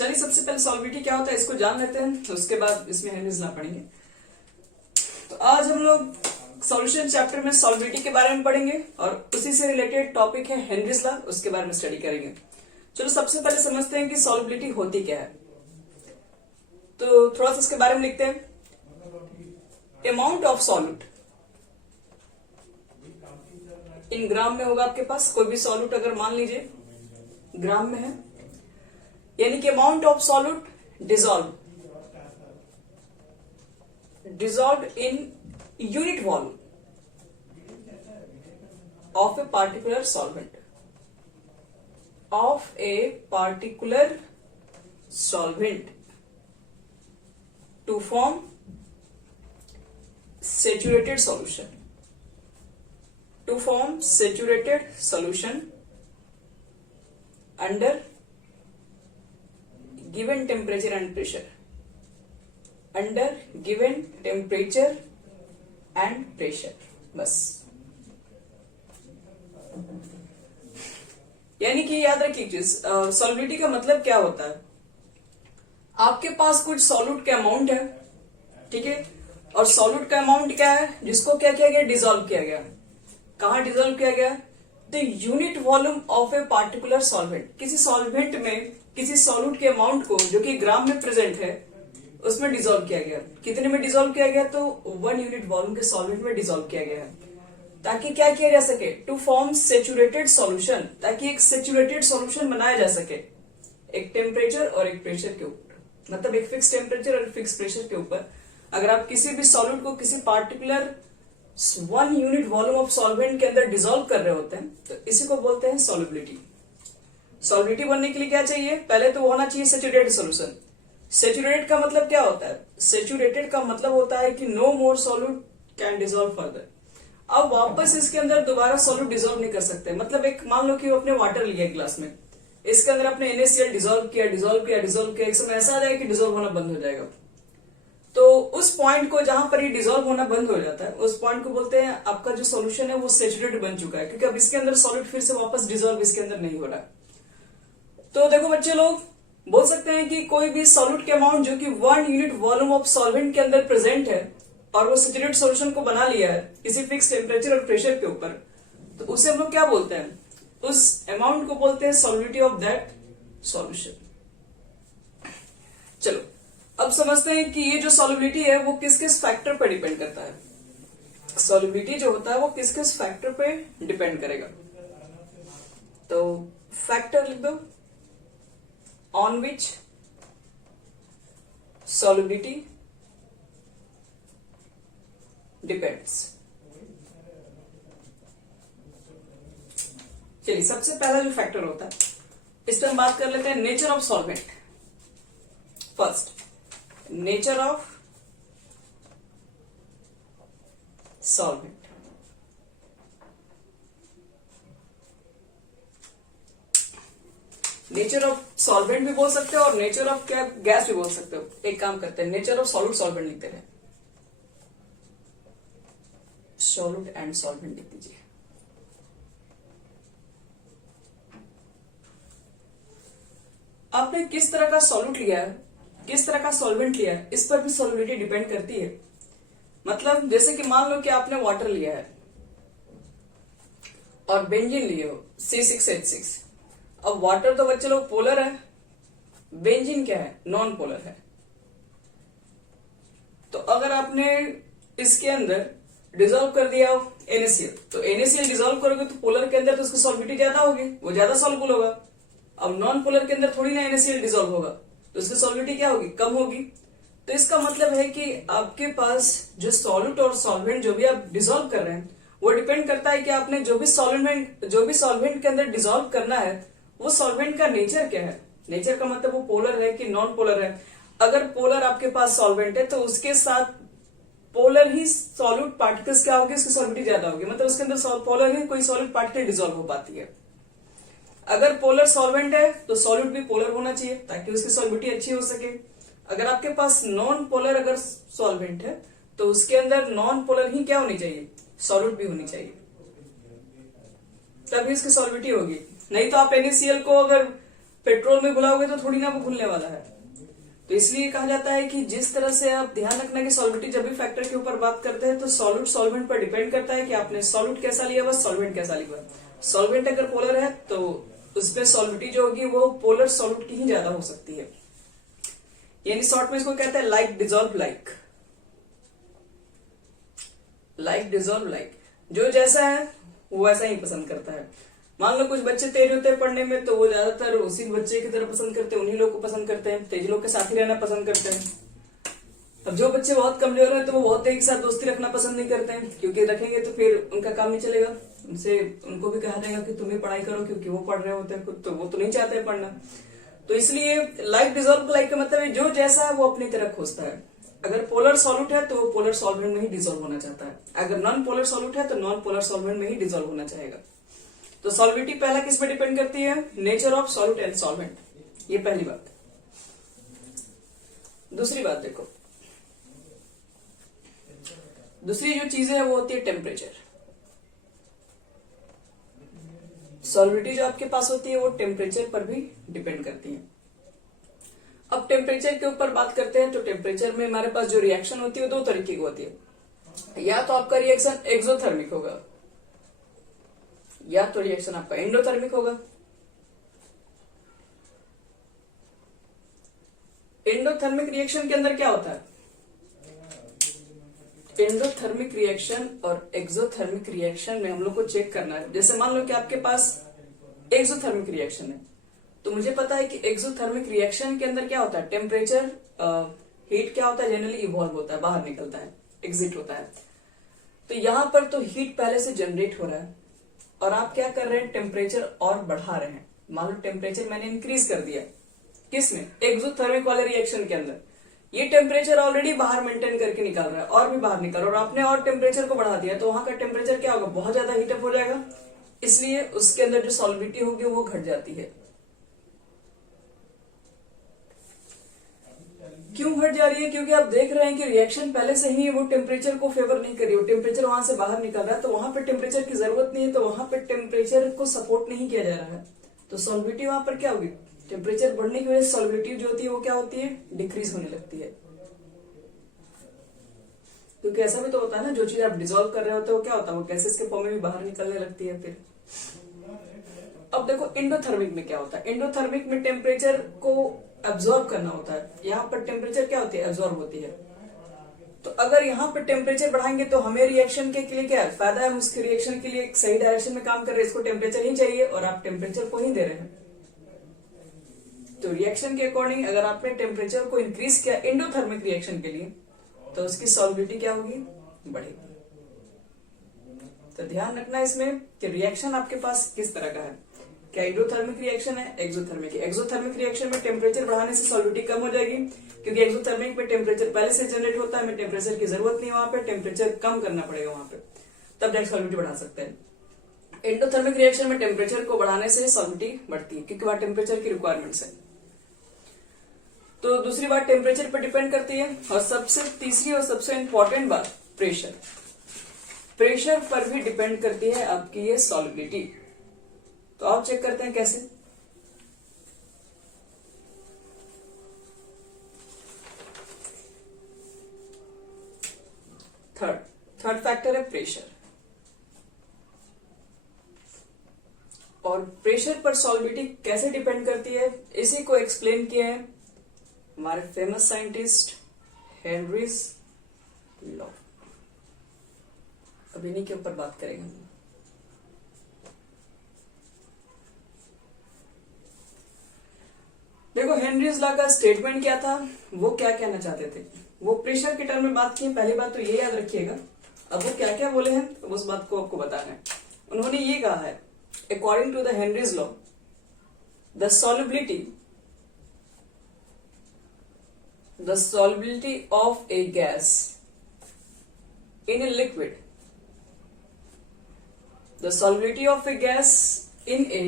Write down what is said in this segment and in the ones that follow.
चलिए सबसे पहले सॉल्विटी क्या होता है इसको जान लेते हैं, तो उसके बाद इसमें हेनरीज ला पढ़ेंगे। तो आज हम लोग सॉल्यूशन चैप्टर में सॉल्विटी के बारे में पढ़ेंगे और उसी से रिलेटेड टॉपिक है हेनरीज ला, उसके बारे में स्टडी करेंगे। चलो सबसे पहले समझते हैं कि सॉल्विटी होती क्या है। तो थोड़ा सा इसके बारे में लिखते हैं। अमाउंट ऑफ सॉल्यूट इन ग्राम में होगा आपके पास, कोई भी सॉल्यूट अगर मान लीजिए ग्राम में है, यानी कि amount of solute dissolve in unit volume of a particular solvent to form saturated solution under given temperature and pressure बस। यानी कि याद रखिए चीज, सॉल्युबिलिटी का मतलब क्या होता है। आपके पास कुछ सॉल्यूट का अमाउंट है, ठीक है, और सॉल्यूट का अमाउंट क्या है जिसको क्या किया गया, डिसॉल्व किया गया। कहां डिसॉल्व किया गया? The unit volume of a particular solvent. किसी सॉल्वेंट में किसी सॉल्यूट के अमाउंट को जो कि ग्राम में प्रेजेंट है उसमें डिसॉल्व किया गया। कितने में डिसॉल्व किया गया? तो 1 यूनिट वॉल्यूम के सॉल्वेंट में डिसॉल्व किया गया है, ताकि क्या किया जा सके, टू फॉर्म सेचुरेटेड सॉल्यूशन, ताकि एक सेचुरेटेड सॉल्यूशन बनाया जा सके एक टेम्परेचर और एक प्रेशर के ऊपर। मतलब एक फिक्स टेम्परेचर और फिक्स प्रेशर के ऊपर अगर आप किसी भी सॉल्यूट को किसी particular 1 unit volume of solvent के अंदर डिसॉल्व कर रहे होते हैं, तो इसी को बोलते हैं सॉल्युबिलिटी। सॉल्युबिलिटी बनने के लिए क्या चाहिए? पहले तो होना चाहिए सेचुरेटेड सॉल्यूशन। सेचुरेटेड का मतलब क्या होता है? सेचुरेटेड का मतलब होता है कि no more solute can dissolve further. अब वापस इसके अंदर दोबारा सॉल्यूट डिसॉल्व नहीं कर सकते। मतलब एक मान लो कि आपने वाटर लिया गिलास में, इसके अंदर आपने NaCl डिसॉल्व किया, एक समय ऐसा आ जाएगा कि डिसॉल्व होना बंद हो जाएगा। तो उस पॉइंट को जहां पर ये डिसॉल्व होना बंद हो जाता है, उस पॉइंट को बोलते हैं आपका जो सॉल्यूशन है वो सेचुरेटेड बन चुका है, क्योंकि अब इसके अंदर सॉल्यूट फिर से वापस डिसॉल्व इसके अंदर नहीं हो रहा। तो देखो बच्चे लोग बोल सकते हैं कि कोई भी सॉल्यूट के अमाउंट जो कि 1 यूनिट वॉल्यूम ऑफ सॉल्वेंट के अंदर प्रेजेंट है और वो सेचुरेटेड सॉल्यूशन को बना लिया है किसी फिक्स टेम्परेचर और प्रेशर के ऊपर, तो उसे हम लोग क्या बोलते हैं? उस अमाउंट को बोलते हैं सॉल्युबिलिटी ऑफ दैट सॉल्यूशन। चलो अब समझते हैं कि ये जो सॉल्युबिलिटी है वो किस किस फैक्टर पर डिपेंड करता है। सॉल्युबिलिटी जो होता है वो किस किस फैक्टर पे डिपेंड करेगा। तो फैक्टर लिख दो, ऑन विच सॉल्युबिलिटी डिपेंड्स। चलिए सबसे पहला जो फैक्टर होता है इस पर हम बात कर लेते हैं, nature of solvent. First, nature of solvent. Nature of solvent भी बोल सकते हो और नेचर ऑफ क्या गैस भी बोल सकते हो। एक काम करते हैं, नेचर ऑफ सॉल्यूट सॉल्वेंट लिखते हैं, सॉल्यूट एंड सॉल्वेंट लिख दीजिए। आपने किस तरह का सॉल्यूट लिया है, किस तरह का सॉल्वेंट लिया है, इस पर भी सॉल्युबिलिटी डिपेंड करती है। मतलब जैसे कि मान लो कि आपने वाटर लिया है और बेंजीन लिए हो C6H6। अब वाटर तो बच्चे लोग पोलर है, बेंजीन क्या है, नॉन पोलर है। तो अगर आपने इसके अंदर डिसॉल्व कर दिया NaCl, तो NaCl डिसॉल्व करोगे तो पोलर के अंदर तो उसकी सॉल्युबिलिटी ज्यादा होगी, वो ज्यादा सॉल्युबल होगा। अब नॉन पोलर के अंदर थोड़ी ना NaCl डिसॉल्व होगा, तो उसकी सॉल्युबिलिटी क्या होगी, कम होगी। तो इसका मतलब है कि आपके पास जो सॉल्यूट और सॉल्वेंट जो भी आप डिसॉल्व कर रहे हैं वो डिपेंड करता है कि आपने जो भी सॉल्वेंट के अंदर डिसॉल्व करना है वो सॉल्वेंट का नेचर क्या है। नेचर का मतलब वो पोलर है कि नॉन पोलर है। अगर पोलर आपके पास सॉल्वेंट है तो उसके साथ पोलर ही सॉल्यूट पार्टिकल्स क्या होगी, उसकी सॉल्युबिलिटी ज्यादा होगी। मतलब उसके अंदर पोलर ही कोई सॉल्यूट पार्टिकल डिसॉल्व हो पाती है। अगर पोलर सॉल्वेंट है तो सॉल्यूट भी पोलर होना चाहिए ताकि उसकी सॉल्युबिलिटी अच्छी हो सके। अगर आपके पास नॉन पोलर अगर सॉल्वेंट है तो उसके अंदर नॉन पोलर ही क्या होनी चाहिए, सॉल्यूट भी होनी चाहिए, तभी उसकी सॉल्युबिलिटी होगी। नहीं तो आप NaCl को अगर पेट्रोल में घुलाओगे तो थोड़ी ना वो घुलने वाला है। तो इसलिए कहा जाता है कि जिस तरह से आप ध्यान रखना कि सॉल्विटी जब भी फैक्टर के ऊपर बात करते हैं तो सॉल्यूट सॉल्वेंट पर डिपेंड करता है कि आपने सॉल्यूट कैसा लिया हुआ, सॉल्वेंट कैसा लिया हुआ। सॉल्वेंट अगर पोलर है तो उसपे सॉल्विटी जो होगी वो पोलर सॉल्यूट की ही ज्यादा हो सकती है, यानी शॉर्ट में इसको कहते हैं like dissolve like. Like dissolve like, जो जैसा है वो वैसा ही पसंद करता है। मान लो कुछ बच्चे तेज होते हैं पढ़ने में तो वो ज्यादातर उसी बच्चे की तरह पसंद करते हैं, उन्हीं लोग को पसंद करते हैं, तेज लोग के साथ ही रहना पसंद करते हैं। अब जो बच्चे बहुत कमजोर हैं तो वो बहुत तेज के साथ दोस्ती रखना पसंद नहीं करते हैं, क्योंकि रखेंगे तो फिर उनका काम नहीं चलेगा, उनको भी कहा जाएगा कि तुम भी पढ़ाई करो, क्योंकि वो पढ़ रहे होते हैं खुद, तो वो तो नहीं चाहते पढ़ना। तो इसलिए लाइक डिजॉल्व लाइक का मतलब है जो जैसा है वो अपनी तरह खोजता है। अगर पोलर सॉल्यूट है तो वो पोलर सॉल्वेंट में ही डिजोल्व होना चाहता है, अगर नॉन पोलर सॉल्यूट है तो नॉन पोलर सॉल्वेंट में ही डिजोल्व होना चाहेगा। तो सॉल्विटी पहला किस पे डिपेंड करती है, nature of solute and solvent, ये पहली बात। दूसरी बात देखो, दूसरी जो चीजें है वो होती है टेम्परेचर। सॉल्विटी जो आपके पास होती है वो टेम्परेचर पर भी डिपेंड करती है। अब टेम्परेचर के ऊपर बात करते हैं तो टेम्परेचर में हमारे पास जो रिएक्शन होती है वो दो तरीके की होती है, या तो आपका रिएक्शन एक्सोथर्मिक होगा या तो रिएक्शन आपका एंडोथर्मिक होगा। एंडोथर्मिक रिएक्शन के अंदर क्या होता है, एंडोथर्मिक रिएक्शन और एक्सोथर्मिक रिएक्शन में हम लोग को चेक करना है। जैसे मान लो कि आपके पास एक्सोथर्मिक रिएक्शन है, तो मुझे पता है कि एक्सोथर्मिक रिएक्शन के अंदर क्या होता है, टेम्परेचर हीट क्या होता है, जनरली इवॉल्व होता है, बाहर निकलता है, एग्जिट होता है। तो यहां पर तो हीट पहले से जनरेट हो रहा है और आप क्या कर रहे हैं, टेम्परेचर और बढ़ा रहे हैं। मान लो टेम्परेचर मैंने इंक्रीज कर दिया, किसमें, एक्सोथर्मिक वाले रिएक्शन के अंदर। ये टेम्परेचर ऑलरेडी बाहर मेंटेन करके निकाल रहा है और भी बाहर निकाल रहा है, और आपने और टेम्परेचर को बढ़ा दिया तो वहां का टेम्परेचर क्या होगा, बहुत ज्यादा हीटअप हो जाएगा, इसलिए उसके अंदर जो सॉल्विटी होगी वो घट जाती है। क्यों घट जा रही है, क्योंकि आप देख रहे हैं कि रिएक्शन पहले से ही वो टेम्परेचर को फेवर नहीं कर रही, वो टेम्परेचर वहां से बाहर निकल रहा है, तो वहां पे टेम्परेचर की जरूरत नहीं है, तो वहां पे टेम्परेचर को सपोर्ट नहीं किया जा रहा है, तो सॉल्विटी वहां पर क्या होगी, टेम्परेचर बढ़ने की वजह से सॉल्विटी जो होती है वो क्या होती है, डिक्रीज होने लगती है। क्योंकि ऐसा भी तो होता है ना, जो चीज आप डिजोल्व कर रहे होते हो क्या होता है, वो गैसेस के फॉर्म में भी बाहर निकलने लगती है फिर। अब देखो एंडोथर्मिक में क्या होता है, एंडोथर्मिक में टेम्परेचर को एब्जॉर्ब करना होता है, यहाँ पर टेम्परेचर क्या होती है, एब्जॉर्ब होती है। तो अगर यहाँ पर टेम्परेचर बढ़ाएंगे तो हमें रिएक्शन के लिए क्या है, फायदा है, हम उसके रिएक्शन के लिए एक सही डायरेक्शन में काम कर रहे हैं, इसको टेम्परेचर ही चाहिए और आप टेम्परेचर को ही दे रहे हैं। तो रिएक्शन के अकॉर्डिंग अगर आपने टेम्परेचर को इंक्रीज किया एंडोथर्मिक रिएक्शन के लिए तो उसकी सॉल्विटी क्या होगी, बढ़ेगी। तो ध्यान रखना इसमें कि रिएक्शन आपके पास किस तरह का है, क्या एंडोथर्मिक रिएक्शन है, एक्सोथर्मिक है। एक्सोथर्मिक रिएक्शन में टेम्परेचर बढ़ाने से सॉल्विटी कम हो जाएगी, क्योंकि एक्सोथर्मिक में टेम्परेचर पहले से जनरेट होता है, हमें टेम्परेचर की जरूरत नहीं, वहां पे टेम्परेचर कम करना पड़ेगा वहां पे, तब जाकर सॉल्विटी बढ़ा सकते हैं। एंडोथर्मिक रिएक्शन में टेम्परेचर को बढ़ाने से सॉल्विटी बढ़ती है, क्योंकि वहां टेम्परेचर की रिक्वायरमेंट्स है। तो दूसरी बात टेम्परेचर पर डिपेंड करती है, और सबसे तीसरी और सबसे इंपॉर्टेंट बात प्रेशर। प्रेशर पर भी डिपेंड करती है आपकी ये सॉल्विटी। तो आप चेक करते हैं कैसे, थर्ड फैक्टर है प्रेशर, और प्रेशर पर सॉल्विटी कैसे डिपेंड करती है इसी को एक्सप्लेन किया है हमारे फेमस साइंटिस्ट हेनरीज लॉ। अब इन्हीं के ऊपर बात करेंगे हम। देखो हेनरीज लॉ का स्टेटमेंट क्या था, वो क्या कहना चाहते थे, वो प्रेशर के टर्म में बात की। पहली बात तो ये याद रखिएगा, अब वो क्या क्या बोले हैं तो उस बात को आपको बताना है। उन्होंने ये कहा है, according to the Henry's law the solubility of a gas in a liquid, the solubility of a gas in a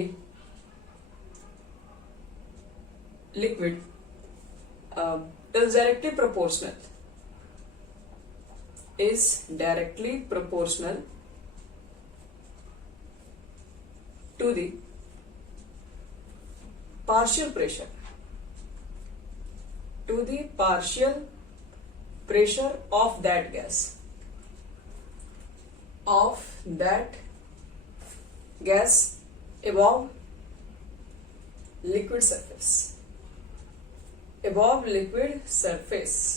liquid is directly proportional to the partial pressure, to the partial pressure of that gas, above liquid surface,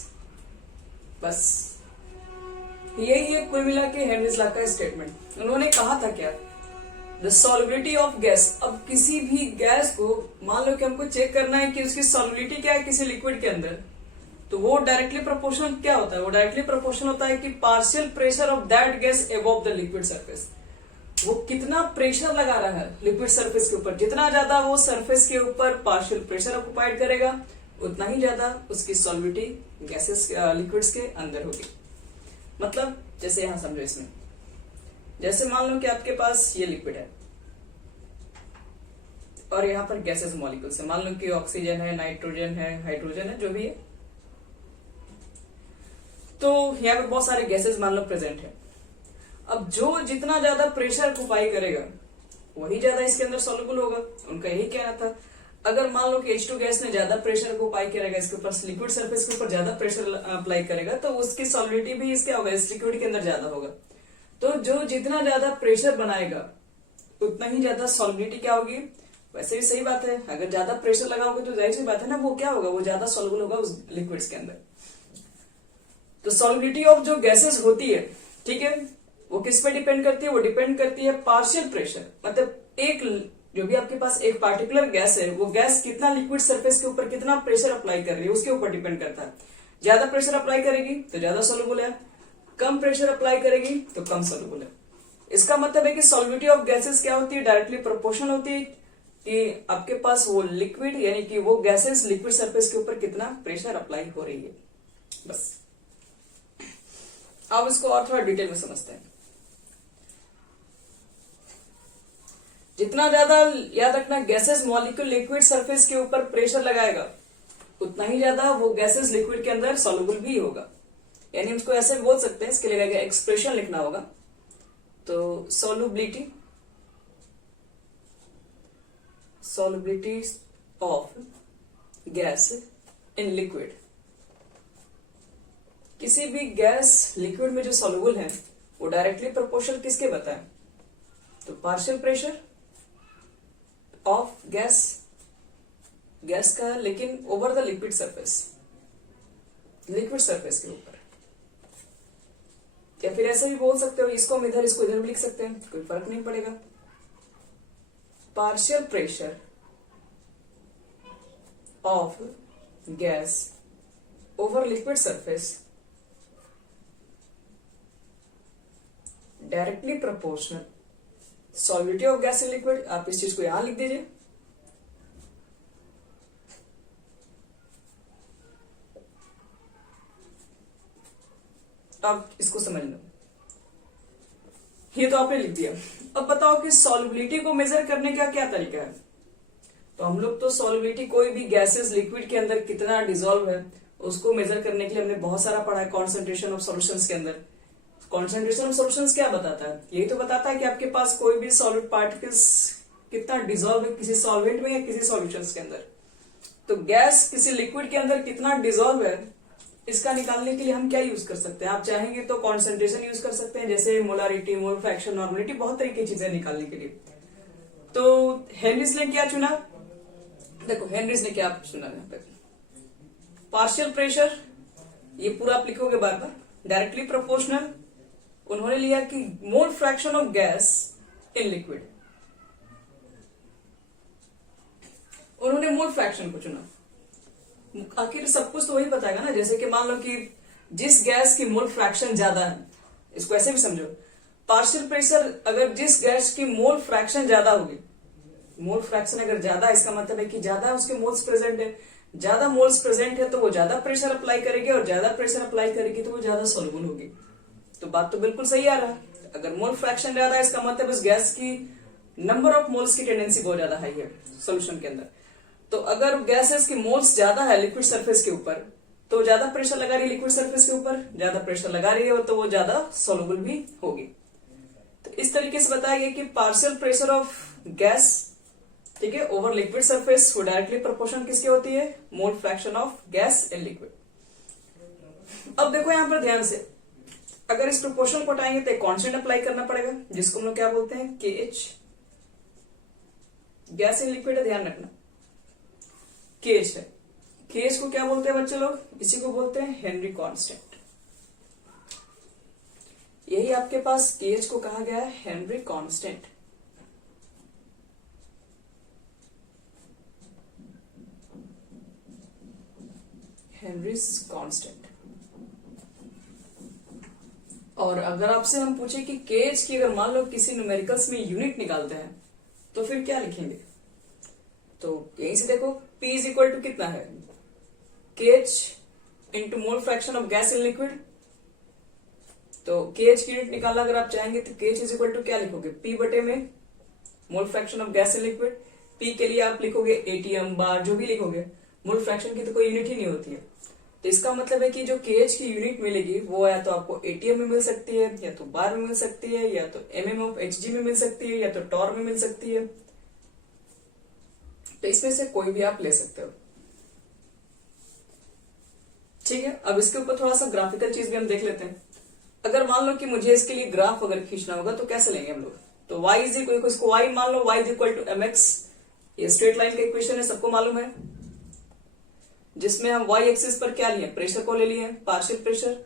बस यही है कुल मिला के Henry's law का statement. उन्होंने कहा था क्या, द सॉल्युबिलिटी ऑफ गैस। अब किसी भी गैस को मान लो कि हमको चेक करना है कि उसकी सॉल्युबिलिटी क्या है किसी लिक्विड के अंदर, तो वो डायरेक्टली प्रोपोर्शनल क्या होता है, वो डायरेक्टली प्रोपोर्शनल होता है कि partial pressure of that gas above the liquid surface. वो कितना प्रेशर लगा रहा है लिक्विड सरफेस के ऊपर, जितना ज्यादा वो सरफेस के ऊपर पार्शियल प्रेशर ऑक्युपाइड करेगा उतना ही ज्यादा उसकी सॉल्युबिलिटी गैसेस लिक्विड्स के अंदर होगी। मतलब जैसे यहां समझो, इसमें जैसे मान लो कि आपके पास ये लिक्विड है और यहाँ पर गैसेस मॉलिक्यूल्स है, मान लो कि ऑक्सीजन है, नाइट्रोजन है, हाइड्रोजन है, जो भी है। तो यहाँ पर बहुत सारे गैसेस मान लो प्रेजेंट है। अब जो जितना ज्यादा प्रेशर ऑक्युपाई करेगा वही ज्यादा इसके अंदर सॉल्युबल होगा। उनका यही कहना था। अगर मान लो कि H2 गैस ने ज्यादा प्रेशर को अप्लाई करेगा, इसके ऊपर लिक्विड सरफेस के ऊपर ज्यादा प्रेशर अप्लाई करेगा, तो उसकी सॉल्युबिलिटी भी इसके होगा, इस लिक्विड के अंदर ज्यादा होगा। तो जो जितना ज्यादा प्रेशर बनाएगा उतना ही ज्यादा सॉल्युबिलिटी क्या होगी। वैसे भी सही बात है, अगर ज्यादा प्रेशर लगाओगे तो जाहिर सी बात है ना, वो क्या होगा, वो ज्यादा सॉल्युबल होगा उस लिक्विड्स के अंदर। तो सॉल्युबिलिटी ऑफ जो गैसेस होती है, ठीक है, वो किस पे डिपेंड करती है, वो डिपेंड करती है पार्शियल प्रेशर। मतलब एक जो भी आपके पास एक पार्टिकुलर गैस है, वो गैस कितना लिक्विड सरफेस के ऊपर कितना प्रेशर अप्लाई कर रही है उसके ऊपर डिपेंड करता है। ज्यादा प्रेशर अप्लाई करेगी तो ज्यादा सॉल्युबल है, कम प्रेशर अप्लाई करेगी तो कम सॉल्युबल है। इसका मतलब है कि सॉल्युबिलिटी ऑफ गैसेस क्या होती है, डायरेक्टली प्रोपोर्शनल होती है कि आपके पास वो लिक्विड यानी कि वो गैसेस लिक्विड सरफेस के ऊपर कितना प्रेशर अप्लाई हो रही है। बस अब इसको और थोड़ा डिटेल में समझते हैं। जितना ज्यादा याद रखना गैसेस मॉलिक्यूल लिक्विड सरफेस के ऊपर प्रेशर लगाएगा उतना ही ज्यादा वो गैसेस लिक्विड के अंदर सॉल्युबल भी होगा। यानी उसको ऐसे बोल सकते हैं, इसके लिए एक्सप्रेशन लिखना होगा। तो solubility of gas in liquid, किसी भी गैस लिक्विड में जो सॉल्युबल है वो डायरेक्टली प्रोपोर्शनल किसके बताएं, तो पार्शियल प्रेशर ऑफ गैस का, लेकिन ओवर द लिक्विड सरफेस के ऊपर। या फिर ऐसे भी बोल सकते हो, इसको हम इधर इसको इधर भी लिख सकते हैं, कोई फर्क नहीं पड़ेगा। Partial pressure of gas over liquid surface directly proportional solubility of gas in liquid. आप इस चीज को यहां लिख दीजिए। अब इसको समझ लो, ये तो आपने लिख दिया। अब बताओ कि सॉल्युबिलिटी को मेजर करने का क्या तरीका है। तो हम लोग तो सॉल्युबिलिटी कोई भी गैसेस लिक्विड के अंदर कितना डिसॉल्व है उसको मेजर करने के लिए हमने बहुत सारा पढ़ा है कॉन्सेंट्रेशन ऑफ सॉल्यूशंस के अंदर। कॉन्सेंट्रेशन ऑफ सॉल्यूशंस क्या बताता है, यही तो बताता है कि आपके पास कोई भी सॉलिड पार्टिकल्स कितना डिसॉल्व है किसी सॉल्वेंट में या किसी सॉल्यूशंस के अंदर। तो गैस किसी लिक्विड के अंदर कितना डिसॉल्व है इसका निकालने के लिए हम क्या यूज कर सकते हैं। आप चाहेंगे तो कॉन्सेंट्रेशन यूज कर सकते हैं, जैसे मोलारिटी, मोल फ्रैक्शन, नॉर्मलिटी, बहुत तरह की चीजें निकालने के लिए। तो हेनरीज ने क्या चुना, देखो हेनरीज ने क्या चुना, यहाँ पे पार्शियल प्रेशर, ये पूरा आप लिखोगे बार बार, डायरेक्टली प्रोपोर्शनल। उन्होंने लिया कि mole fraction of gas in liquid, उन्होंने मोल फ्रैक्शन को चुना। आखिर सब कुछ तो वही बताएगा ना, जैसे कि मान लो कि जिस गैस की मोल फ्रैक्शन ज्यादा है, इसको ऐसे भी समझो, पार्शियल प्रेशर अगर जिस गैस की मोल फ्रैक्शन ज्यादा होगी, मोल फ्रैक्शन अगर ज्यादा, इसका मतलब है कि ज्यादा उसके मोल्स प्रेजेंट है, ज्यादा मोल्स प्रेजेंट है तो वो ज्यादा प्रेशर अप्लाई करेगी, और ज्यादा प्रेशर अप्लाई करेगी तो वो ज्यादा सॉल्युबल होगी। तो बात तो बिल्कुल सही आ रहा है। अगर मोल फ्रैक्शन ज्यादा है इसका मतलब इस गैस की नंबर ऑफ मोल्स की टेंडेंसी बहुत ज्यादा हाई है सोल्यूशन के अंदर। तो अगर गैसेस की मोल्स ज्यादा है लिक्विड सरफेस के ऊपर तो ज्यादा प्रेशर लगा रही है लिक्विड सरफेस के ऊपर, ज्यादा प्रेशर लगा रही है तो वो ज्यादा सॉल्युबल भी होगी। तो इस तरीके से बताया गया कि पार्शियल प्रेशर ऑफ गैस ठीक है, ओवर लिक्विड सरफेस वो डायरेक्टली प्रोपोर्शन किसकी होती है, mole fraction of gas in liquid. अब देखो यहां पर ध्यान से, अगर इस प्रोपोर्शन को हटाएंगे तो एक कांस्टेंट अप्लाई करना पड़ेगा जिसको हम लोग क्या बोलते हैं, KH। गैस इन लिक्विड है, ध्यान रखना KH है। KH को क्या बोलते हैं बच्चे लोग, इसी को बोलते हैं हेनरी कांस्टेंट। यही आपके पास KH को कहा गया है हेनरी कांस्टेंट। Henrys constant. और अगर आपसे हम पूछे कि KH की अगर मान लो किसी न्यूमेरिकल्स में यूनिट निकालते हैं तो फिर क्या लिखेंगे, तो यहीं से देखो P इज इक्वल टू कितना है, KH into mole fraction of gas in liquid. तो KH की यूनिट निकालना अगर आप चाहेंगे तो KH इज इक्वल टू क्या लिखोगे, P बटे में mole fraction of gas in liquid. P के लिए आप लिखोगे ATM बार, जो भी लिखोगे, मोल फ्रैक्शन की तो कोई यूनिट ही नहीं होती है। तो इसका मतलब है कि जो KH की यूनिट मिलेगी वो या तो आपको ATM में मिल सकती है, या तो बार में मिल सकती है, या तो mm ऑफ Hg में मिल सकती है, या तो टॉर में मिल सकती है। तो इसमें से कोई भी आप ले सकते हो। ठीक है, अब इसके ऊपर थोड़ा सा ग्राफिकल चीज भी हम देख लेते हैं। अगर मान लो कि मुझे इसके लिए ग्राफ अगर खींचना होगा तो कैसे लेंगे हम लोग, तो y इज इक्वल, इसको y मान लो, y is equal to mx। ये स्ट्रेट लाइन का इक्वेशन है, सबको मालूम है, जिसमें हम y एक्सिस पर क्या लिए, प्रेशर को ले लिए, पार्शियल प्रेशर,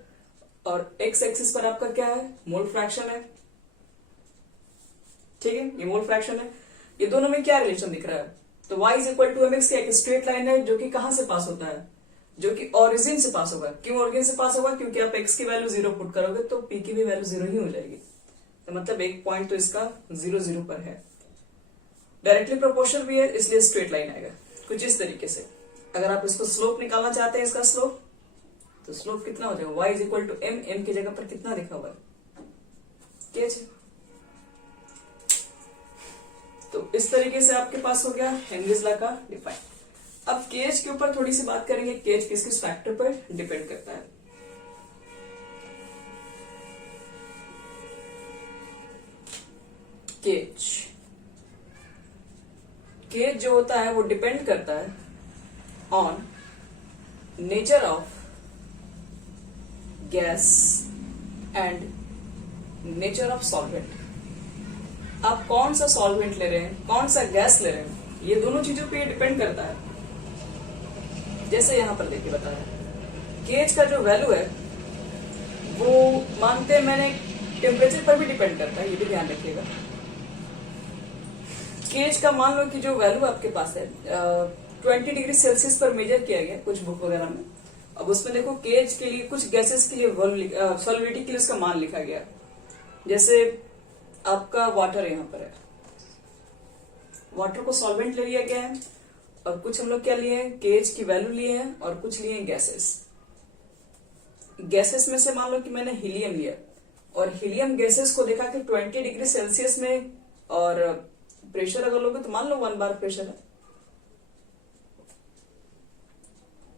और x एक्सिस पर आपका क्या है, मोल फ्रैक्शन है। ठीक है, ये मोल फ्रैक्शन है। ये दोनों में क्या रिलेशन दिख रहा है, तो y is equal to mx, एक स्ट्रेट लाइन है जो कि कहां से पास होता है, जो कि ओरिजिन से पास होगा। क्यों ओरिजिन से पास होगा, क्योंकि आप x की वैल्यू 0 पुट करोगे तो p की भी वैल्यू 0 ही हो जाएगी। तो मतलब एक पॉइंट तो इसका 0 0 पर है। डायरेक्टली प्रोपोर्शनल भी है, इसलिए स्ट्रेट लाइन आएगा कुछ इस तरीके से। अगर आप इसको स्लोप निकालना चाहते हैं, इसका स्लोप, तो स्लोप कितना हो जाएगा, y is equal to m, m की जगह पर कितना लिखा हुआ है, KH। तो इस तरीके से आपके पास हो गया हेनरीज लॉ का डिफाइन। अब KH के ऊपर थोड़ी सी बात करेंगे, KH किस किस फैक्टर पर डिपेंड करता है। KH जो होता है वो डिपेंड करता है on nature of gas and nature of solvent. आप कौन सा सॉल्वेंट ले रहे हैं, कौन सा गैस ले रहे हैं, ये दोनों चीजों पे डिपेंड करता है। जैसे यहां पर देखिए बताया, KH का जो वैल्यू है वो मानते हैं मैंने टेम्परेचर पर भी डिपेंड करता है, ये भी ध्यान रखिएगा। KH का मान लो कि जो वैल्यू आपके पास है 20 डिग्री सेल्सियस पर मेजर किया गया कुछ बुक वगैरह में। अब उसमें देखो KH के लिए कुछ गैसेस के लिए सॉल्युबिलिटी के लिए उसका मान लिखा गया। जैसे आपका वाटर यहाँ पर है, वाटर को सॉल्वेंट ले लिया गया है, और कुछ हम लोग क्या लिए हैं, KH की वैल्यू लिए हैं, और कुछ लिए हैं गैसेस। गैसेस में से मान लो कि मैंने हीलियम लिया, और हीलियम गैसेस को देखा कि 20 डिग्री सेल्सियस में, और प्रेशर अगर लोगे तो मान लो 1 बार प्रेशर है,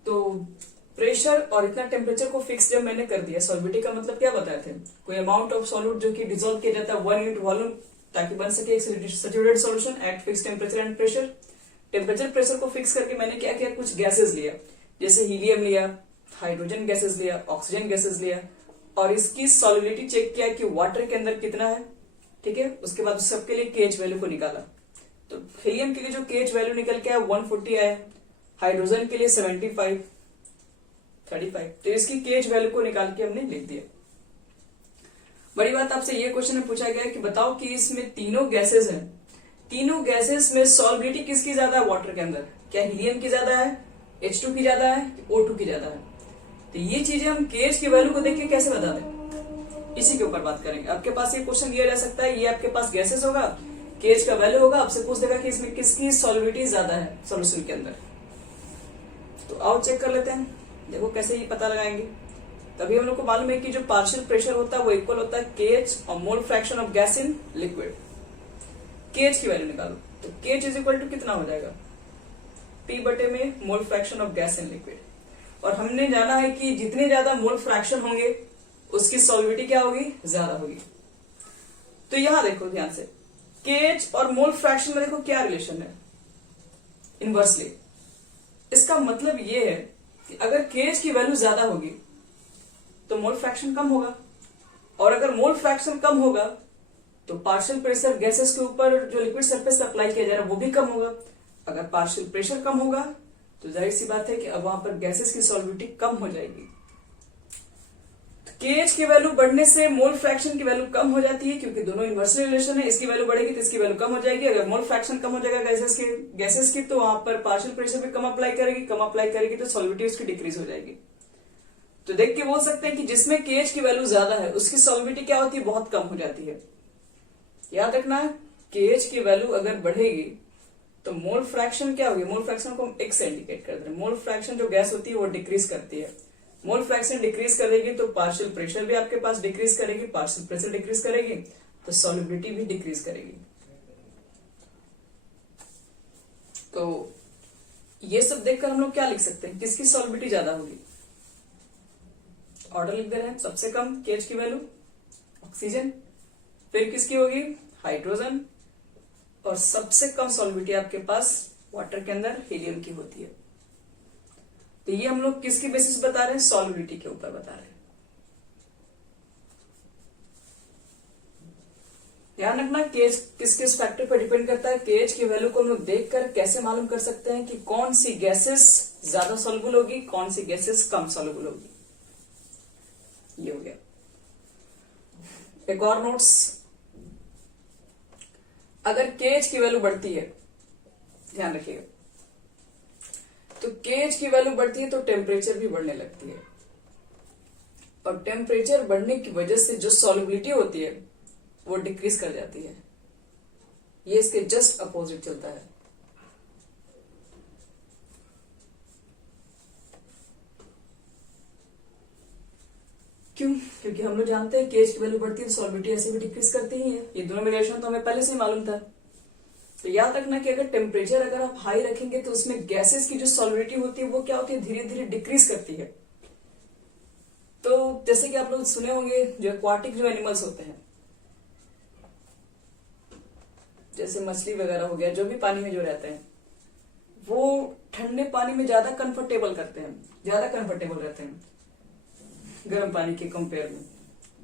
तो प्रेशर और इतना टेम्परेचर को फिक्स जब मैंने कर दिया, सॉल्युबिलिटी का मतलब क्या बताए थे, कोई अमाउंट ऑफ सॉल्यूट जो कि डिसॉल्व किया जाता है 1 यूनिट वॉल्यूम, ताकि बन सके एक saturated solution at fix temperature and pressure. Temperature pressure को फिक्स करके मैंने क्या किया, कुछ गैसेस लिया, जैसे हीलियम लिया, हाइड्रोजन गैसेस लिया, ऑक्सीजन गैसेस लिया, और इसकी सॉल्युबिलिटी चेक किया कि वाटर के अंदर कितना है। ठीक है, उसके बाद सबके लिए KH वैल्यू को निकाला। तो हीलियम के लिए जो KH वैल्यू निकल के आया 140 आया, हाइड्रोजन के लिए 75, 35। तो इसकी KH वैल्यू को निकाल के हमने लिख दिया। बड़ी बात आपसे ये क्वेश्चन में पूछा गया कि बताओ कि इसमें तीनों गैसेस हैं, तीनों गैसेस में सॉल्युबिलिटी किसकी ज्यादा है वाटर के अंदर, क्या हीलियम की ज्यादा है, H2 की ज्यादा है, O2 की ज्यादा है। तो ये चीजें हम KH की वैल्यू को देख के कैसे बता दें, इसी के ऊपर बात करेंगे। आपके पास ये क्वेश्चन दिया जा सकता है, ये आपके पास गैसेस होगा, KH का वैल्यू होगा, आपसे पूछ देगा कि इसमें किसकी सॉल्युबिलिटी ज्यादा है सॉल्यूशन के अंदर। तो आओ चेक कर लेते हैं, देखो कैसे ये पता लगाएंगे। तभी हम लोग को मालूम है कि जो पार्शियल प्रेशर होता है वो इक्वल होता है KH और mole fraction of gas in liquid. KH की वैल्यू निकालो, तो KH इज इक्वल टू कितना हो जाएगा, P बटे में mole fraction of gas in liquid. और हमने जाना है कि जितने ज्यादा मोल फ्रैक्शन होंगे उसकी सॉल्युबिलिटी क्या होगी, ज्यादा होगी। तो यहां देखो ध्यान से, KH और मोल फ्रैक्शन में देखो क्या रिलेशन है, इनवर्सली। इसका मतलब ये है कि अगर केएच की वैल्यू ज्यादा होगी तो मोल फ्रैक्शन कम होगा, और अगर मोल फ्रैक्शन कम होगा तो पार्शियल प्रेशर गैसेस के ऊपर जो लिक्विड सरफेस पर अप्लाई किया जा रहा है वो भी कम होगा। अगर पार्शियल प्रेशर कम होगा तो जाहिर सी बात है कि अब वहां पर गैसेस की सॉल्युबिलिटी कम हो जाएगी। केएच की वैल्यू बढ़ने से मोल फ्रैक्शन की वैल्यू कम हो जाती है, क्योंकि दोनों इनवर्सली रिलेशन है। इसकी वैल्यू बढ़ेगी तो इसकी वैल्यू कम हो जाएगी। अगर मोल फ्रैक्शन कम हो जाएगा गैसेस की तो वहां पर पार्शियल प्रेशर भी कम अप्लाई करेगी तो सॉल्युबिलिटी उसकी डिक्रीज हो जाएगी। तो देख के बोल सकते हैं कि जिसमें केएच की वैल्यू ज्यादा है उसकी सॉल्युबिलिटी क्या होती है, बहुत कम हो जाती है। याद रखना है, केएच की वैल्यू अगर बढ़ेगी तो मोल फ्रैक्शन क्या होगी, मोल फ्रैक्शन को हम एक से इंडिकेट करते हैं। मोल फ्रैक्शन जो गैस होती है वो डिक्रीज करती है। मोल फ्रैक्शन डिक्रीज करेगी तो पार्शियल प्रेशर भी आपके पास डिक्रीज करेगी, पार्शियल प्रेशर डिक्रीज करेगी तो सॉल्युबिलिटी भी डिक्रीज करेगी। तो ये सब देखकर हम लोग क्या लिख सकते हैं, किसकी सॉल्युबिलिटी ज्यादा होगी। ऑर्डर लिख दे रहे हैं, सबसे कम केएच की वैल्यू ऑक्सीजन, फिर किसकी होगी हाइड्रोजन, और सबसे कम सॉल्युबिलिटी आपके पास वाटर के अंदर हीलियम की होती है। तो ये हम लोग किसकी बेसिस बता रहे हैं, सॉल्युबिलिटी के ऊपर बता रहे हैं। ध्यान रखना केएच किस किस फैक्टर पर डिपेंड करता है। केएच की वैल्यू को हम लोग देखकर कैसे मालूम कर सकते हैं कि कौन सी गैसेस ज्यादा सॉल्युबल होगी, कौन सी गैसेस कम सॉल्युबल होगी। ये हो गया। एक और नोट्स, अगर केएच की वैल्यू बढ़ती है, ध्यान रखिएगा, तो केएच की वैल्यू बढ़ती है तो टेम्परेचर भी बढ़ने लगती है, और टेम्परेचर बढ़ने की वजह से जो सॉल्युबिलिटी होती है वो डिक्रीज कर जाती है। ये इसके जस्ट अपोजिट चलता है। क्यों? क्योंकि हम लोग जानते हैं केएच की वैल्यू बढ़ती है तो सॉल्युबिलिटी ऐसे भी डिक्रीज करती ही है। ये दोनों में रिलेशन तो हमें पहले से ही मालूम था। तो याद रखना कि अगर टेम्परेचर अगर आप हाई रखेंगे तो उसमें गैसेस की जो सॉल्युबिलिटी होती है वो क्या होती है, धीरे धीरे डिक्रीज करती है। तो जैसे कि आप लोग सुने होंगे जो एक्वाटिक जो एनिमल्स होते हैं, जैसे मछली वगैरह हो गया, जो भी पानी में जो रहते हैं वो ठंडे पानी में ज्यादा कंफर्टेबल रहते हैं गर्म पानी के कंपेयर में।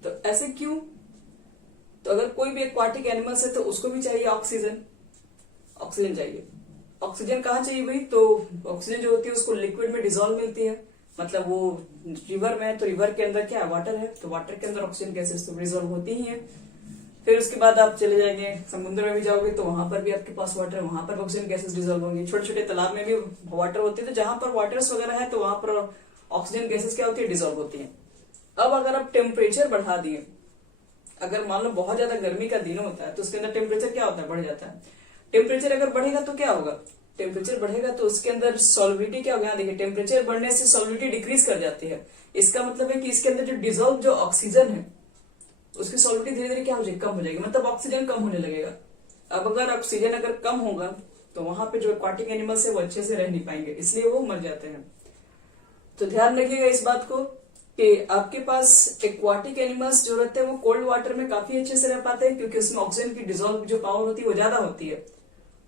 तो ऐसे क्यों? तो अगर कोई भी एक्वाटिक एनिमल्स है तो उसको भी चाहिए ऑक्सीजन चाहिए। ऑक्सीजन कहाँ चाहिए भाई? तो ऑक्सीजन जो होती है उसको लिक्विड में डिजोल्व मिलती है, मतलब वो रिवर में है तो रिवर के अंदर क्या है, वाटर है, तो वाटर के अंदर ऑक्सीजन गैसेस तो डिजोल्व होती ही है। फिर उसके बाद आप चले जाएंगे समुद्र में भी जाओगे तो वहां पर भी आपके पास वाटर है, वहां पर ऑक्सीजन गैसेस डिजोल्व होंगी। छोटे छोटे तालाब में भी वाटर होती है, तो जहां पर वाटर्स वगैरह है तो वहां पर ऑक्सीजन गैसेस क्या होती है, डिजोल्व होती है। अब अगर आप टेम्परेचर बढ़ा दिए, अगर मान लो बहुत ज्यादा गर्मी का दिन होता है तो उसके अंदर टेम्परेचर क्या होता है, बढ़ जाता है। टेम्परेचर अगर बढ़ेगा तो क्या होगा, टेम्परेचर बढ़ेगा तो उसके अंदर सॉल्युबिलिटी क्या होगा, देखिए टेम्परेचर बढ़ने से सॉल्युबिलिटी डिक्रीज कर जाती है। इसका मतलब है कि इसके अंदर जो डिजोल्व जो ऑक्सीजन है उसकी सॉल्युबिलिटी धीरे धीरे क्या हो जाएगी, कम हो जाएगी, मतलब ऑक्सीजन कम होने लगेगा। अब अगर ऑक्सीजन अगर कम होगा तो वहां पे जो एक्वाटिक एनिमल्स है वो अच्छे से रह नहीं पाएंगे, इसलिए वो मर जाते हैं। तो ध्यान रखिएगा इस बात को कि आपके पास एक्वाटिक एनिमल्स जो रहते हैं वो कोल्ड वाटर में काफी अच्छे से रह पाते हैं, क्योंकि उसमें ऑक्सीजन की डिजोल्व जो पावर होती है वो ज्यादा होती है।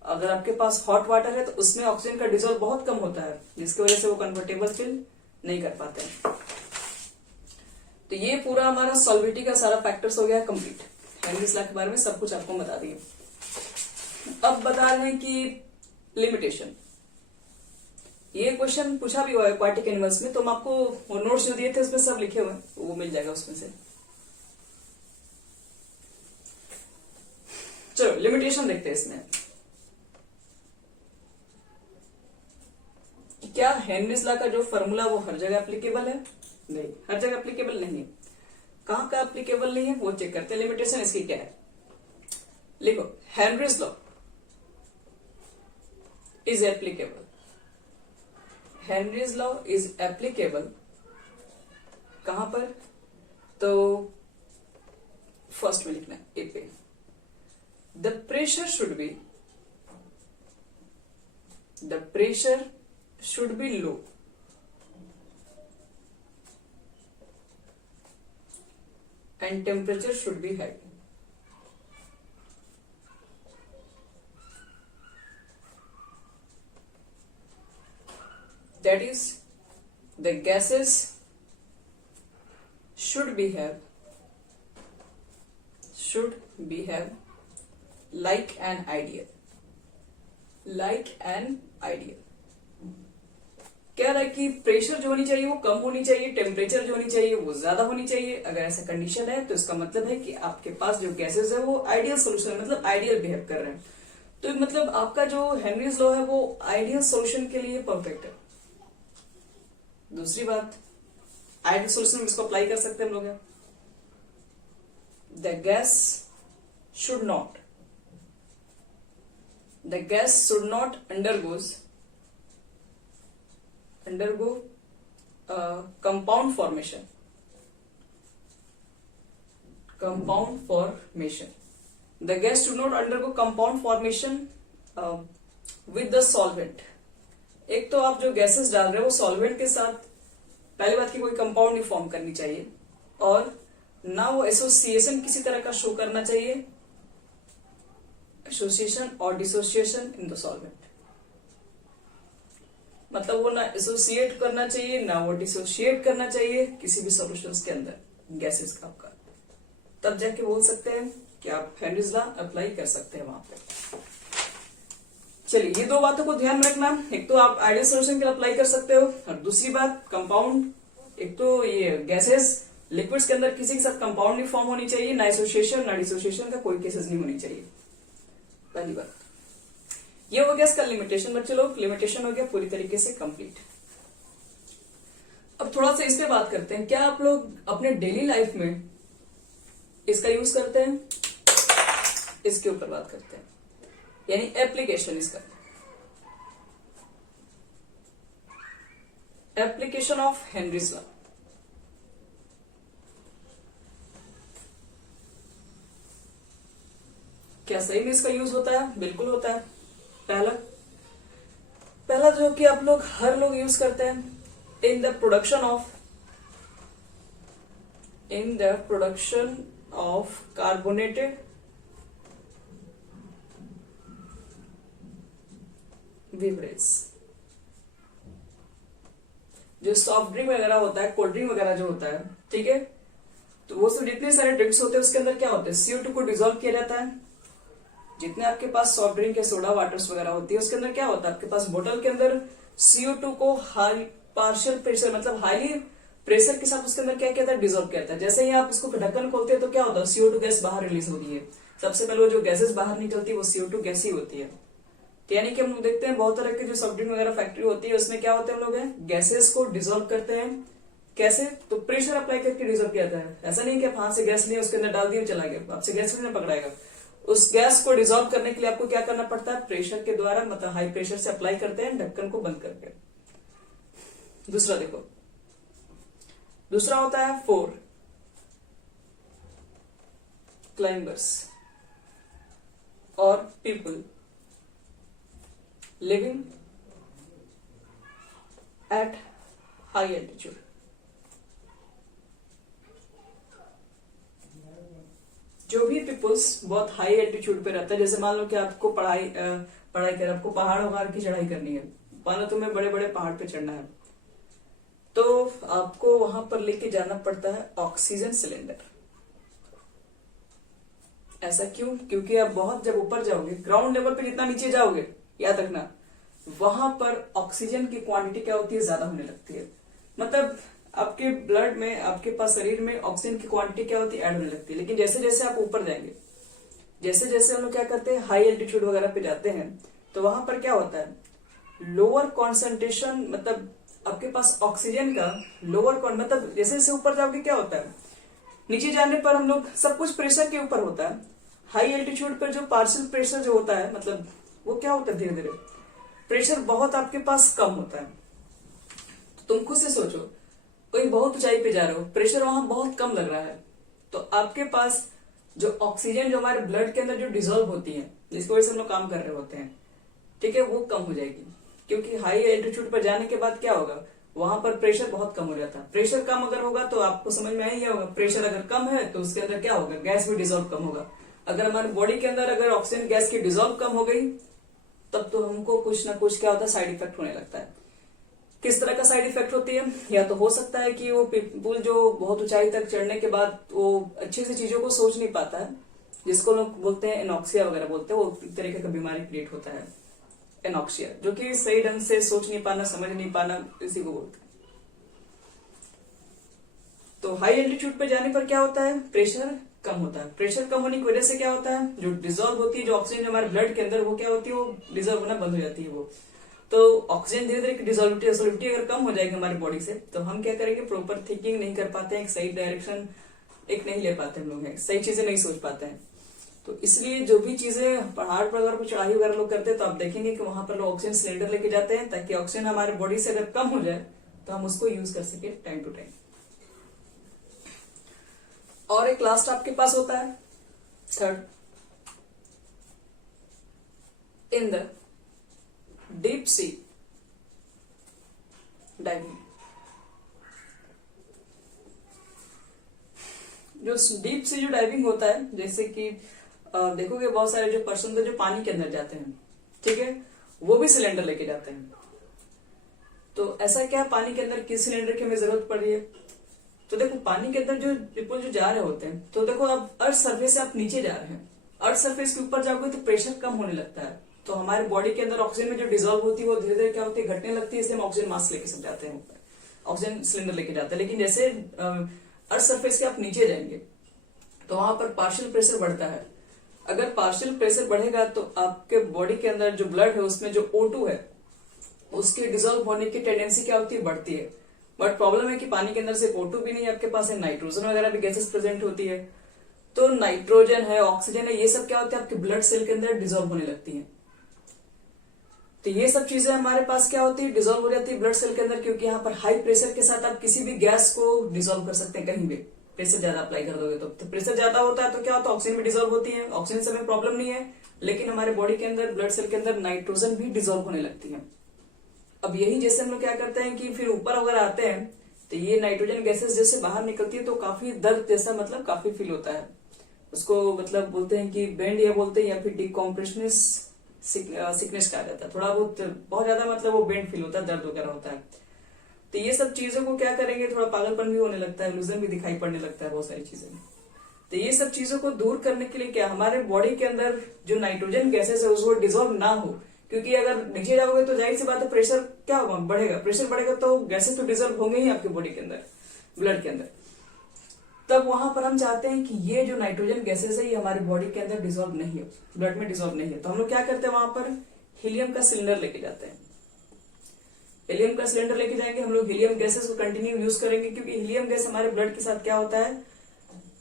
अगर आपके पास हॉट वाटर है तो उसमें ऑक्सीजन का डिजोल्व बहुत कम होता है, जिसकी वजह से वो कंफर्टेबल फील नहीं कर पाते हैं। तो ये पूरा हमारा सॉल्युबिलिटी का सारा फैक्टर्स हो गया कंप्लीट। हेनरीज लॉ के बारे में सब कुछ आपको बता दिए। अब बता रहे हैं कि लिमिटेशन। ये क्वेश्चन पूछा भी हुआ है एक्वाटिक एनिमल्स में, तो हम आपको वो नोट्स जो दिए थे उसमें सब लिखे हुए हैं, वो मिल जाएगा उसमें से। चलो लिमिटेशन देखते हैं इसमें। क्या हेनरीज लॉ का जो फॉर्मूला वो हर जगह एप्लीकेबल है? नहीं, हर जगह एप्लीकेबल नहीं है। कहां का एप्लीकेबल नहीं है वो चेक करते हैं। लिमिटेशन इसकी क्या है, लिखो Henry's law is applicable. Henry's law is applicable कहां पर? तो फर्स्ट में लिखना है ए पे, the pressure should be low and temperature should be high. that is the gases should behave like an ideal, कह रहा है कि प्रेशर जो होनी चाहिए वो कम होनी चाहिए, टेम्परेचर जो होनी चाहिए वो ज्यादा होनी चाहिए। अगर ऐसा कंडीशन है तो इसका मतलब है कि आपके पास जो गैसेस है वो आइडियल सोल्यूशन मतलब आइडियल बिहेव कर रहे हैं। तो मतलब आपका जो हेनरीज लॉ है वो आइडियल सोल्यूशन के लिए परफेक्ट है। दूसरी बात, आइडियल सोल्यूशन में इसको अप्लाई कर सकते हैं हम लोग। The gas should not undergo compound formation the gas should not undergo compound formation with the solvent। एक तो आप जो गैसेस डाल रहे हो वो सॉल्वेंट के साथ पहली बात की कोई कंपाउंड नहीं फॉर्म करनी चाहिए, और ना वो एसोसिएशन किसी तरह का शो करना चाहिए, एसोसिएशन और डिसोसिएशन इन द सॉल्वेंट। मतलब वो ना एसोसिएट करना चाहिए ना वो डिसोसिएट करना चाहिए किसी भी सॉल्यूशंस के अंदर गैसेस का आपका, तब जाके बोल सकते हैं कि आप हेनरीज लॉ अप्लाई कर सकते हैं वहां पे। चलिए ये दो बातों को ध्यान में रखना, एक तो आप आइडियल सॉल्यूशन के लिए अप्लाई कर सकते हो, और दूसरी बात कंपाउंड, एक तो ये गैसेस लिक्विड्स के अंदर किसी के साथ कंपाउंड नहीं फॉर्म होनी चाहिए, ना एसोसिएशन ना डिसोसिएशन का कोई केसेस नहीं होनी चाहिए। पहली बात ये हो गया इसका लिमिटेशन। बच्चे लोग लिमिटेशन हो गया पूरी तरीके से कंप्लीट। अब थोड़ा सा इस पे बात करते हैं, क्या आप लोग अपने डेली लाइफ में इसका यूज करते हैं? इसके ऊपर बात करते हैं, यानी एप्लीकेशन इसका, एप्लीकेशन ऑफ हेनरीज लॉ। क्या सही में इसका यूज होता है? बिल्कुल होता है। पहला जो कि आप लोग हर लोग यूज करते हैं, in the production of carbonated beverage. जो सॉफ्ट ड्रिंक वगैरह होता है, कोल्ड ड्रिंक वगैरह जो होता है, ठीक है, तो वो सब जितने सारे ड्रिंक्स होते हैं उसके अंदर क्या होता है, CO2 को डिसॉल्व किया जाता है। जितने आपके पास सॉफ्ट ड्रिंक या सोडा वाटर्स वगैरह होती है उसके अंदर क्या होता है, आपके पास बोतल के अंदर CO2 को हाई पार्शियल प्रेशर मतलब हाईली प्रेशर के साथ उसके अंदर क्या कहता है, डिसॉल्व करता है। जैसे ही आप उसको ढक्कन खोलते हैं तो क्या होता है, CO2 गैस बाहर रिलीज हो रही है। सबसे पहले वो जो गैसेस बाहर निकलती है वो CO2 गैस ही होती है। तो यानी कि हम लोग देखते हैं बहुत तरह के जो सॉफ्ट ड्रिंक वगैरह फैक्ट्री होती है उसमें क्या होते हैं, हम लोग गैसेस को डिसॉल्व करते हैं। कैसे? तो प्रेशर अप्लाई करके डिसॉल्व किया जाता है। ऐसा नहीं कि आप हाथ से गैस लिए उसके अंदर डाल दिए चला गया, आपसे गैस नहीं पकड़ाएगा। उस गैस को डिसॉल्व करने के लिए आपको क्या करना पड़ता है, प्रेशर के द्वारा मतलब हाई प्रेशर से अप्लाई करते हैं ढक्कन को बंद करके। दूसरा देखो, दूसरा होता है फोर क्लाइंबर्स और people living at high altitude. जो भी पीपल्स बहुत हाई एल्टीट्यूड पे रहता है, जैसे मान लो कि आपको पढ़ाई कर आपको पहाड़ वहाड़ की चढ़ाई करनी है, मान लो तुम्हें बड़े बड़े पहाड़ पे चढ़ना है, तो आपको वहां पर लेके जाना पड़ता है ऑक्सीजन सिलेंडर। ऐसा क्यों? क्योंकि आप बहुत जब ऊपर जाओगे, ग्राउंड लेवल पे जितना नीचे जाओगे, याद रखना वहां पर ऑक्सीजन की क्वांटिटी क्या होती है, ज्यादा होने लगती है। मतलब आपके ब्लड में, आपके पास शरीर में ऑक्सीजन की क्वांटिटी क्या होती है, ऐड होने लगती है। लेकिन जैसे जैसे आप ऊपर जाएंगे, जैसे जैसे हम लोग क्या करते हैं, हाई एल्टीट्यूड वगैरह पे जाते हैं, तो वहां पर क्या होता है, लोअर कॉन्सेंट्रेशन मतलब आपके पास ऑक्सीजन का लोअर मतलब जैसे जैसे ऊपर जाओगे क्या होता है, नीचे जाने पर हम लोग सब कुछ प्रेशर के ऊपर होता है। हाई एल्टीट्यूड पर जो पार्शियल प्रेशर जो होता है, मतलब वो क्या होता है, धीरे धीरे प्रेशर बहुत आपके पास कम होता है। तो तुम खुद से सोचो, कोई बहुत ऊंचाई पे जा रहे हो, प्रेशर वहां बहुत कम लग रहा है, तो आपके पास जो ऑक्सीजन जो हमारे ब्लड के अंदर जो डिसॉल्व होती है, जिसकी वजह से हम लोग काम कर रहे होते हैं, ठीक है, वो कम हो जाएगी। क्योंकि हाई एल्टीट्यूड पर जाने के बाद क्या होगा, वहां पर प्रेशर बहुत कम हो जाता है। प्रेशर कम अगर होगा तो आपको समझ में आई होगा, प्रेशर अगर कम है तो उसके अंदर क्या होगा, गैस भी डिसॉल्व कम होगा। अगर हमारे बॉडी के अंदर अगर ऑक्सीजन गैस की डिसॉल्व कम हो गई, तब तो हमको कुछ ना कुछ क्या होता है, साइड इफेक्ट होने लगता है। किस तरह का साइड इफेक्ट होती है? या तो हो सकता है कि वो पीपुल जो बहुत ऊंचाई तक चढ़ने के बाद वो अच्छे से चीजों को सोच नहीं पाता है, जिसको लोग बोलते हैं एनॉक्सिया वगैरह बोलते हैं, वो एक तरीके का बीमारी क्रिएट होता है एनॉक्सिया, जो कि सही ढंग से सोच नहीं पाना, समझ नहीं पाना, इसी को बोलते हैं। तो हाई एल्टीट्यूड पे जाने पर क्या होता है? प्रेशर कम होता है। प्रेशर कम होने की वजह से क्या होता है? जो डिजोल्व होती है, जो ऑक्सीजन हमारे ब्लड के अंदर, वो क्या होती है? वो डिजोल्व होना बंद हो जाती है वो। तो ऑक्सीजन धीरे धीरे डिजोल्विटी अगर कम हो जाएगी हमारी बॉडी से, तो हम क्या करेंगे? प्रॉपर थिंकिंग नहीं कर पाते हैं, एक सही डायरेक्शन एक नहीं ले पाते हम लोग हैं, सही चीजें नहीं सोच पाते हैं। तो इसलिए जो भी चीजें पहाड़ पर अगर कुछ चढ़ाई वगैरह लोग करते हैं, तो आप देखेंगे कि वहां पर लोग ऑक्सीजन सिलेंडर लेके जाते हैं, ताकि ऑक्सीजन हमारे बॉडी से अगर कम हो जाए तो हम उसको यूज कर सके टाइम टू टाइम। और एक लास्ट आपके पास होता है third, in the deep sea diving. जो डीप सी जो डाइविंग होता है, जैसे कि देखोगे बहुत सारे जो पर्सन जो पानी के अंदर जाते हैं, ठीक है, वो भी सिलेंडर लेके जाते हैं। तो ऐसा क्या पानी के अंदर किस सिलेंडर की हमें जरूरत पड़ रही है? तो देखो पानी के अंदर जो पीपल जो जा रहे होते हैं, तो देखो अब अर्थ सरफेस से आप नीचे जा रहे हैं, अर्थ सरफेस के ऊपर जाओगे तो प्रेशर कम होने लगता है, तो हमारे बॉडी के अंदर ऑक्सीजन में जो डिजोल्व होती है वो धीरे धीरे क्या होती है? घटने लगती है। इसलिए हम ऑक्सीजन मास्क लेके सब जाते हैं ऊपर, ऑक्सीजन सिलेंडर लेके जाते हैं। लेकिन जैसे अर्थ सरफेस के आप नीचे जाएंगे तो वहां पर पार्शियल प्रेशर बढ़ता है। अगर पार्शियल प्रेशर बढ़ेगा तो आपके बॉडी के अंदर जो ब्लड है उसमें जो O2 है उसके डिजोल्व होने की टेंडेंसी क्या होती है? बढ़ती है। बट प्रॉब्लम है कि पानी के अंदर सिर्फ O2 भी नहीं, आपके पास है नाइट्रोजन वगैरह भी गैसेस प्रेजेंट होती है। तो नाइट्रोजन है, ऑक्सीजन है, ये सब क्या होते हैं? आपके ब्लड सेल के अंदर डिजोल्व होने लगती है। तो ये सब चीजें हमारे पास क्या होती है? डिजोल्व हो जाती है ब्लड सेल के अंदर, क्योंकि यहाँ पर हाई प्रेशर के साथ आप किसी भी गैस को डिजोल्व कर सकते हैं कहीं भी। प्रेशर ज्यादा अप्लाई कर दोगे तो प्रेशर ज्यादा होता है तो क्या होता है? ऑक्सीजन भी डिजोल्व होती है। ऑक्सीजन से हमें प्रॉब्लम नहीं है, लेकिन हमारे बॉडी के अंदर ब्लड सेल के अंदर नाइट्रोजन भी डिजोल्व होने लगती है। अब यही जैसे हम लोग क्या करते हैं कि फिर ऊपर अगर आते हैं तो ये नाइट्रोजन गैसेस जैसे बाहर निकलती है तो काफी दर्द जैसा मतलब काफी फील होता है। उसको मतलब बोलते हैं कि बैंड या बोलते हैं, या फिर डिकॉम्प्रेशनिस सिकनेस कहा जाता है। थोड़ा बहुत ज्यादा मतलब वो बेंड फील होता है, दर्द वगैरह होता है। तो ये सब चीजों को क्या करेंगे? थोड़ा पागलपन भी होने लगता है, इल्यूजन भी दिखाई पड़ने लगता है, बहुत सारी चीजें। तो ये सब चीजों को दूर करने के लिए क्या हमारे बॉडी के अंदर जो नाइट्रोजन गैसेस है उसको डिजोल्व ना हो, क्योंकि अगर नीचे जाओगे तो जाहिर सी बात है प्रेशर क्या होगा? बढ़ेगा। प्रेशर बढ़ेगा तो गैसेस तो डिजोल्व होंगे ही आपके बॉडी के अंदर, ब्लड के अंदर। तब वहां पर हम चाहते हैं कि ये जो नाइट्रोजन गैसेस है ये हमारी बॉडी के अंदर डिजोल्व नहीं हो, ब्लड में डिजोल्व नहीं है। तो हम लोग क्या करते हैं? वहां पर हीलियम का सिलेंडर लेके जाते हैं। हीलियम का सिलेंडर लेके जाएंगे हम लोग, हीलियम गैसेस को कंटिन्यू यूज करेंगे, क्योंकि हीलियम गैस हमारे ब्लड के साथ क्या होता है?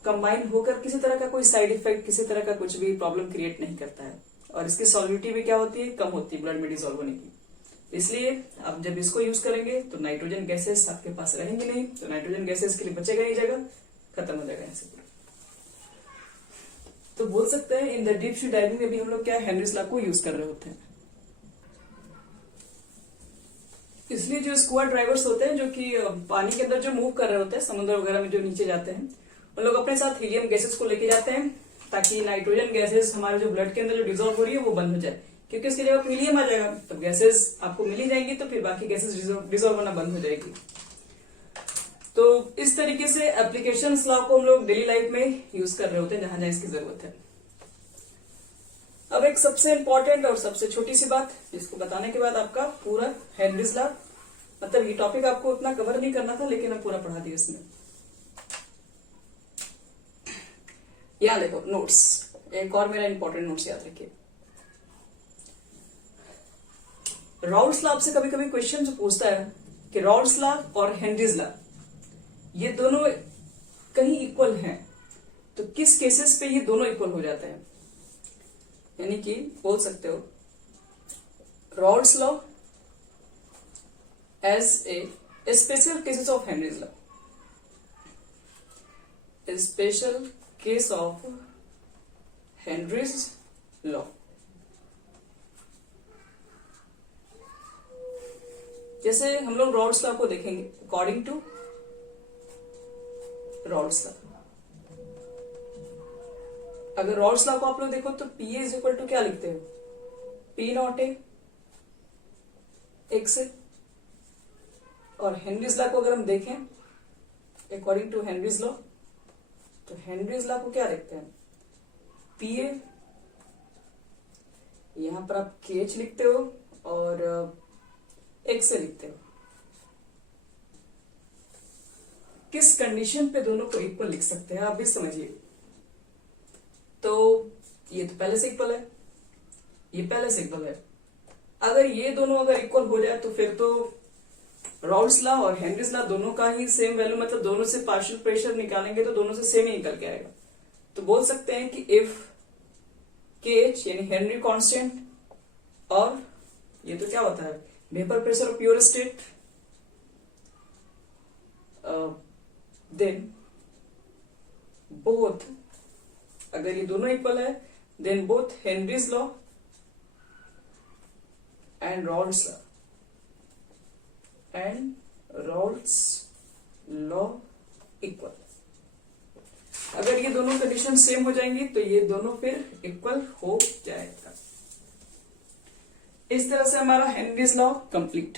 कंबाइन होकर किसी तरह का कोई साइड इफेक्ट, किसी तरह का कुछ भी प्रॉब्लम क्रिएट नहीं करता है। और इसकी सॉल्विटी भी क्या होती है? कम होती है ब्लड में डिजोल्व होने की। इसलिए आप जब इसको यूज करेंगे तो नाइट्रोजन गैसेस आपके पास रहेंगे नहीं, तो नाइट्रोजन गैसेस के लिए बचेगा नहीं जगह, खत्म हो जाएगा यहाँ पूरा। तो बोल सकते हैं in the deep sea diving में भी हम लोग क्या हेनरीज लॉ को यूज कर रहे होते हैं। इसलिए जो स्कूबा ड्राइवर्स होते हैं, जो कि पानी के अंदर जो मूव कर रहे होते हैं, समुद्र वगैरह में जो नीचे जाते हैं, उन लोग अपने साथ हीलियम गैसेस को लेके जाते हैं, ताकि नाइट्रोजन गैसेस हमारे जो ब्लड के अंदर जो डिजोल्व हो रही है वो बंद हो जाए, क्योंकि उसकी जगह हीलियम आ जाएगा। तो गैसेस आपको मिल ही जाएंगी, तो फिर बाकी गैसेस डिजोल्व होना बंद हो जाएगी। तो इस तरीके से एप्लीकेशंस लॉ को हम लोग डेली लाइफ में यूज कर रहे होते हैं, जहां जहां इसकी जरूरत है। अब एक सबसे इंपॉर्टेंट और सबसे छोटी सी बात, जिसको बताने के बाद आपका पूरा हेनरीज लॉ, मतलब ये टॉपिक आपको उतना कवर नहीं करना था, लेकिन अब पूरा पढ़ा दिया इसमें। याद देखो नोट्स, एक और मेरा इंपॉर्टेंट नोट्स याद रखिए। राउल्स लॉ आपसे कभी कभी क्वेश्चन जो पूछता है कि राउल्स लॉ और हेनरीज लॉ ये दोनों कहीं इक्वल हैं, तो किस केसेस पे ये दोनों इक्वल हो जाते हैं? यानी कि बोल सकते हो Raoult's law as a special cases of Henry's law, special case of Henry's law. जैसे हम लोग राउल्स लॉ को देखेंगे, अकॉर्डिंग टू राउल्स लॉ, अगर राउल्स लॉ को आप लोग देखो तो P इज इक्वल टू क्या लिखते हो? P नॉट ए एक्स और हेनरीज लॉ को अगर हम देखें अकॉर्डिंग टू हेनरीज लॉ, तो हेनरीज लॉ को क्या देखते हैं, पीए, यहां पर आप केएच लिखते हो और एक्स से लिखते हो। किस कंडीशन पे दोनों को इक्वल लिख सकते हैं आप भी समझिए। तो ये तो पहले से इक्वल है, ये पहले से इक्वल है। अगर ये दोनों अगर इक्वल हो जाए तो फिर तो राउल्स लॉ और हेनरीज लॉ दोनों का ही सेम वैल्यू, मतलब दोनों से पार्शियल प्रेशर निकालेंगे तो दोनों से सेम ही निकल के आएगा। तो बोल सकते हैं कि इफ के एच यानी हेनरी कांस्टेंट और ये तो क्या होता है vapour pressure of pure state, then both, अगर ये दोनों इक्वल है then both Henry's law and Raoult's law equal. अगर ये दोनों कंडीशन सेम हो जाएंगी तो ये दोनों फिर इक्वल हो जाएगा। इस तरह से हमारा हेनरीज लॉ कंप्लीट।